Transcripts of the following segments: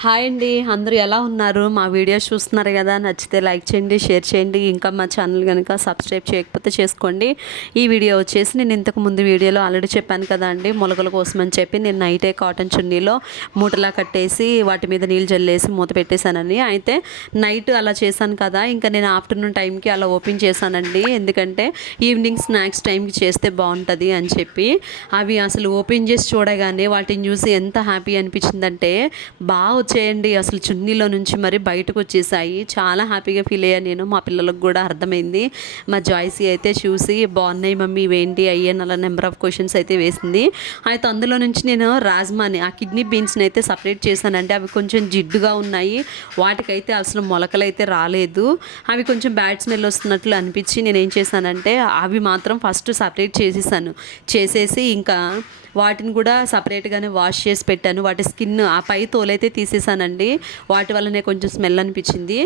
Hi అండి, అందరూ ఎలా ఉన్నారు? మా వీడియోస్ చూస్తున్నారు కదా, నచ్చితే లైక్ చేయండి, షేర్ చేయండి. ఇంకా మా ఛానల్ కనుక సబ్స్క్రైబ్ చేయకపోతే చేసుకోండి. ఈ వీడియో వచ్చేసి నేను ఇంతకు ముందు వీడియోలో ఆల్రెడీ చెప్పాను కదా అండి, మొలకల కోసం అని చెప్పి నేను నైటే కాటన్ చున్నీలో మూటలా కట్టేసి వాటి మీద నీళ్ళు జల్లేసి మూత పెట్టేశానని. అయితే నైట్ అలా చేశాను కదా, ఇంకా నేను ఆఫ్టర్నూన్ టైంకి అలా ఓపెన్ చేశానండి. ఎందుకంటే ఈవినింగ్ స్నాక్స్ టైంకి చేస్తే బాగుంటుంది అని చెప్పి. అవి అసలు ఓపెన్ చేసి చూడగానే వాటిని చూసి ఎంత హ్యాపీ అనిపించిందంటే, బాగా వచ్చేయండి అసలు చున్నీలో నుంచి మరి బయటకు వచ్చేసాయి. చాలా హ్యాపీగా ఫీల్ అయ్యాను నేను. మా పిల్లలకు కూడా అర్థమైంది. మా జాయ్సీ అయితే చూసి బాగున్నాయి మమ్మీ ఇవేంటి అయ్యాను అలా నెంబర్ ఆఫ్ క్వశ్చన్స్ అయితే వేసింది. అయితే అందులో నుంచి నేను రాజ్మాని ఆ కిడ్నీ బీన్స్ని అయితే సపరేట్ చేశానంటే అవి కొంచెం జిడ్డుగా ఉన్నాయి. వాటికైతే అసలు మొలకలు అయితే రాలేదు. అవి కొంచెం బ్యాడ్ స్మెల్ వస్తున్నట్లు అనిపించి నేను ఏం చేశానంటే అవి మాత్రం ఫస్ట్ సపరేట్ చేసేసి ఇంకా వాటిని కూడా సపరేట్గానే వాష్ చేసి పెట్టాను. వాటి స్కిన్ ఆ పై తోలైతే తీసేసానండి. వాటి వల్లనే కొంచెం స్మెల్ అనిపించింది.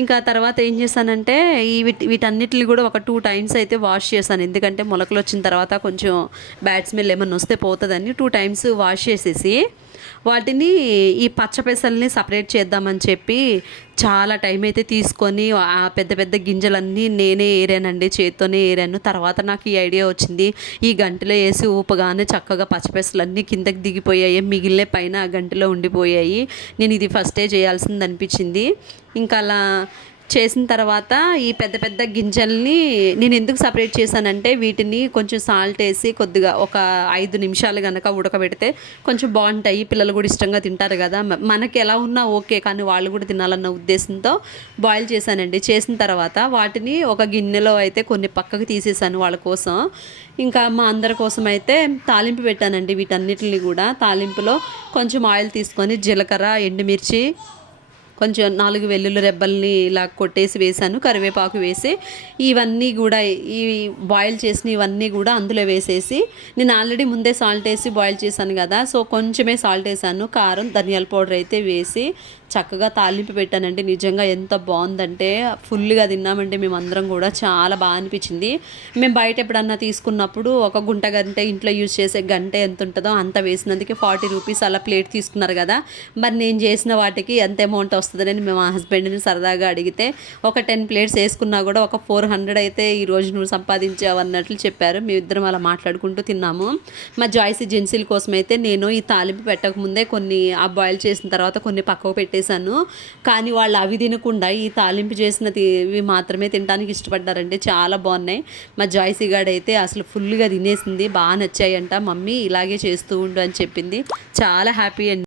ఇంకా తర్వాత ఏం చేశానంటే వీటన్నిటిని కూడా ఒక 2 టైమ్స్ అయితే వాష్ చేశాను. ఎందుకంటే మొలకలు వచ్చిన తర్వాత కొంచెం బ్యాడ్ స్మెల్ ఏమన్నా వస్తే పోతుందని 2 టైమ్స్ వాష్ చేసేసి వాటిని ఈ పచ్చ పెసల్ని సపరేట్ చేద్దామని చెప్పి చాలా టైం అయితే తీసుకొని ఆ పెద్ద పెద్ద గింజలన్నీ నేనే ఏరానండి, చేత్తోనే ఏరాను. తర్వాత నాకు ఈ ఐడియా వచ్చింది, ఈ గంటలో వేసి ఊపగానే చక్కగా పచ్చపెసలన్నీ కిందకి దిగిపోయాయి, మిగిలిన పైన ఆ గంటలో ఉండిపోయాయి. నేను ఇది ఫస్టే చేయాల్సింది అనిపించింది. ఇంకా అలా చేసిన తర్వాత ఈ పెద్ద పెద్ద గింజల్ని నేను ఎందుకు సపరేట్ చేశానంటే వీటిని కొంచెం సాల్ట్ వేసి కొద్దిగా ఒక 5 నిమిషాలు కనుక ఉడకబెడితే కొంచెం బాగుంటాయి. పిల్లలు కూడా ఇష్టంగా తింటారు కదా, మనకి ఎలా ఉన్నా ఓకే కానీ వాళ్ళు కూడా తినాలన్న ఉద్దేశంతో బాయిల్ చేశానండి. చేసిన తర్వాత వాటిని ఒక గిన్నెలో అయితే కొన్ని పక్కకు తీసేసాను వాళ్ళ కోసం. ఇంకా మా అందరి కోసం అయితే తాలింపు పెట్టానండి. వీటన్నిటిని కూడా తాలింపులో కొంచెం ఆయిల్ తీసుకొని జీలకర్ర, ఎండుమిర్చి, కొంచెం 4 వెల్లుల్లి రెబ్బల్ని ఇలా కొట్టేసి వేసాను, కరివేపాకు వేసి ఇవన్నీ కూడా ఈ బాయిల్ చేసిన ఇవన్నీ కూడా అందులో వేసేసి నేను ఆల్రెడీ ముందే సాల్ట్ వేసి బాయిల్ చేశాను కదా, సో కొంచెమే సాల్ట్ వేసాను. కారం, ధనియాల పౌడర్ అయితే వేసి చక్కగా తాలింపు పెట్టానండి. నిజంగా ఎంత బాగుందంటే ఫుల్గా తిన్నామంటే మేమందరం కూడా చాలా బాగా అనిపించింది. మేము బయట ఎప్పుడన్నా తీసుకున్నప్పుడు ఒక గంట ఇంట్లో యూజ్ చేసే గంట ఎంత ఉంటుందో అంత వేసినందుకే 40 రూపీస్ అలా ప్లేట్ తీసుకున్నారు కదా. మరి నేను చేసిన వాటికి ఎంత అమౌంట్ వస్తుందని మేము మా హస్బెండ్ని సరదాగా అడిగితే ఒక 10 ప్లేట్స్ వేసుకున్నా కూడా ఒక 400 అయితే ఈరోజు నువ్వు సంపాదించావు అన్నట్లు చెప్పారు. మేమిద్దరం అలా మాట్లాడుకుంటూ తిన్నాము. మా జాయ్సీ జెన్సీల కోసం అయితే నేను ఈ తాలింపు పెట్టకముందే కొన్ని ఆ బాయిల్ చేసిన తర్వాత కొన్ని పక్కకు పెట్టేశాను. కానీ వాళ్ళు అవి తినకుండా ఈ తాలింపు చేసినవి మాత్రమే తినడానికి ఇష్టపడ్డారండి. చాలా బాగున్నాయి. మా జాయ్సీ గాడు అయితే అసలు ఫుల్గా తినేసింది. బాగా నచ్చాయంట, మమ్మీ ఇలాగే చేస్తూ ఉండు అని చెప్పింది. చాలా హ్యాపీ అండి.